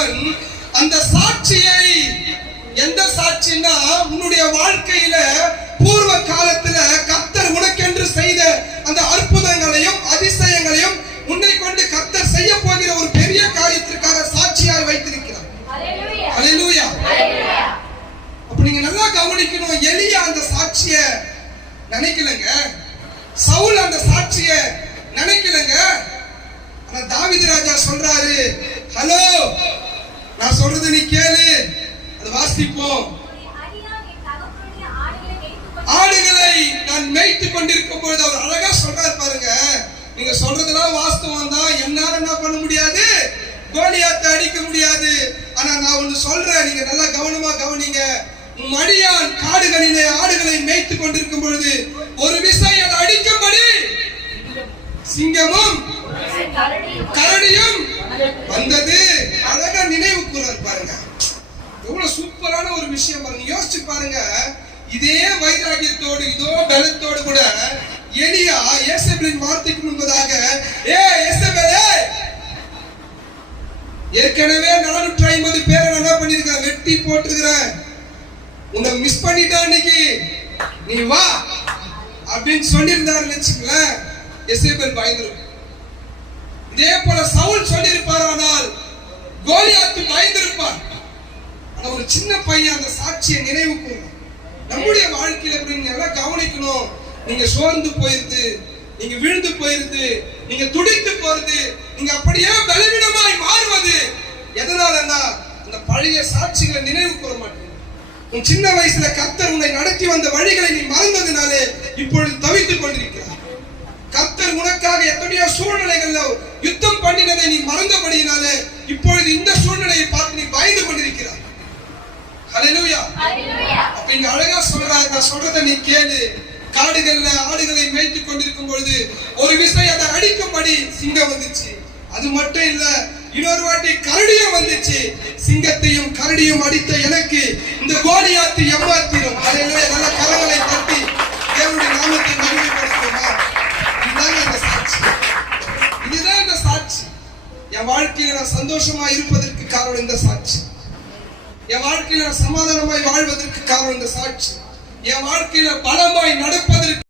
அவன் அந்த சாட்சியை, எந்த சாட்சின்னா உன்னுடைய வாழ்க்கையில பூர்வ காலத்துல கர்த்தர் உனக்கென்று செய்த அந்த அற்புதங்களையும் அதிசயங்களையும் உன்னை கொண்டு கர்த்தர் செய்ய போகிற ஒரு பெரிய காரியத்திற்காக சாட்சியாய் வைத்திருக்கிறார். அல்லேலூயா. அப்ப நீங்க நல்லா கவனிக்கணும். எலியா அந்த சாட்சிய நினைக்கலங்க, சவுல் அந்த சாட்சிய நினைக்கலங்க. ஆனா தாவீது ராஜா சொல்றாரு, ஹலோ நான் சொல்றது நீ கேளு, அது வாசிப்போம். ஆடுகளை நான் மேய்த்து கொண்டிருக்கும் பொழுது அவர் அழகா சொல்றாரு பாருங்க. நீங்க சொல்றதெல்லாம் வாஸ்தவம் தான், என்னால என்ன பண்ண முடியாது, கோலியாத்தை அடிக்க முடியாது. ஆனா நான் ஒண்ணு சொல்றேன், நீங்க நல்லா கவனமா கவனிங்க. மடியான் காடுகளிலே ஆடுகளை மேய்த்து கொண்டிருக்கும் பொழுது ஒரு விசை அதை அடிக்கும்படி சிங்கமும் கரடியும் வந்தது. அழகா நினைவு கூறார் பாருங்க. எவ்வளவு சூப்பரான ஒரு விஷயம் பாருங்க. யோசிச்சு பாருங்க. இதே வைராகியத்தோடு இதோ பலத்தோடு கூட எலியா யேசபேலின் வார்த்தைக்கு முன்பதாக, யேசபேலே, ஏற்கனவே 450 பேரை என்ன பண்ணிருக்க, வெட்டி போட்டுருக்கிறேன், உன்னை மிஸ் பண்ணிட்டா இன்னைக்கு, நீ வா அப்படின்னு சொல்லியிருந்தாருன்னு வச்சுங்களேன், யேசபேல் பயந்துரும். இதே போல சவுல் சொல்லியிருப்பார், ஆனால் கோலியாத்து பயந்திருப்பார். ஆனா ஒரு சின்ன பையன் அந்த சாட்சியை நினைவு கூறும். நம்முடைய வாழ்க்கையில நீங்க எல்லாம் கவனிக்கணும். நீங்க சோர்ந்து போயிருது, நீங்க விழுந்து போயிருது, நீங்க துடித்து போறது, நீங்க அப்படியே பலவீனமாய் மாறுவது எதனாலன்னா அந்த பழைய சாட்சிகளை நினைவு கூற மாட்டீங்க. உன் சின்ன வயசுல கர்த்தர் உன்னை நடத்தி வந்த வழிகளை நீ மறந்ததினாலே இப்பொழுது தவித்துக் கொண்டிருக்கிறார். கர்த்தர் உனக்காக எத்தனையோ சூழ்நிலைகள்ல யுத்தம் பண்ணினதை நீ மறந்தபடியினாலே இப்பொழுது இந்த சூழ்நிலையை பார்த்து நீ பயந்து கொண்டிருக்கிறார். ஹல்லேலூயா. அப்ப இங்க அழகா சொல்றாரு, நான் சொல்றதை நீ கேளு. காடுகள்ல ஆடுகளை மேய்த்து கொண்டிருக்கும் பொழுது ஒரு விசை அதை அடிக்கும்படி சிங்கம் வந்துச்சு. அது மட்டும் இல்ல, இன்னொரு வாட்டி கரடியும் வந்துச்சு. சிங்கத்தையும் கரடியும் அடித்த எனக்கு இந்த கோலியாத்து ஏமாத்திரும். ஹல்லேலூயா. நல்ல கரங்களை தட்டி தேவனுடைய நாமத்தை மகிமைப்படுத்துமா. இதுதான் அந்த சாட்சி, இதுதான் இந்த சாட்சி. என் வாழ்க்கையில நான் சந்தோஷமா இருப்பதற்கு காரணம் இந்த சாட்சி. என் வாழ்க்கையில சமாதானமாய் வாழ்வதற்கு காரணம் இந்த சாட்சி. என் வாழ்க்கையில பலமாய் நடப்பதற்கு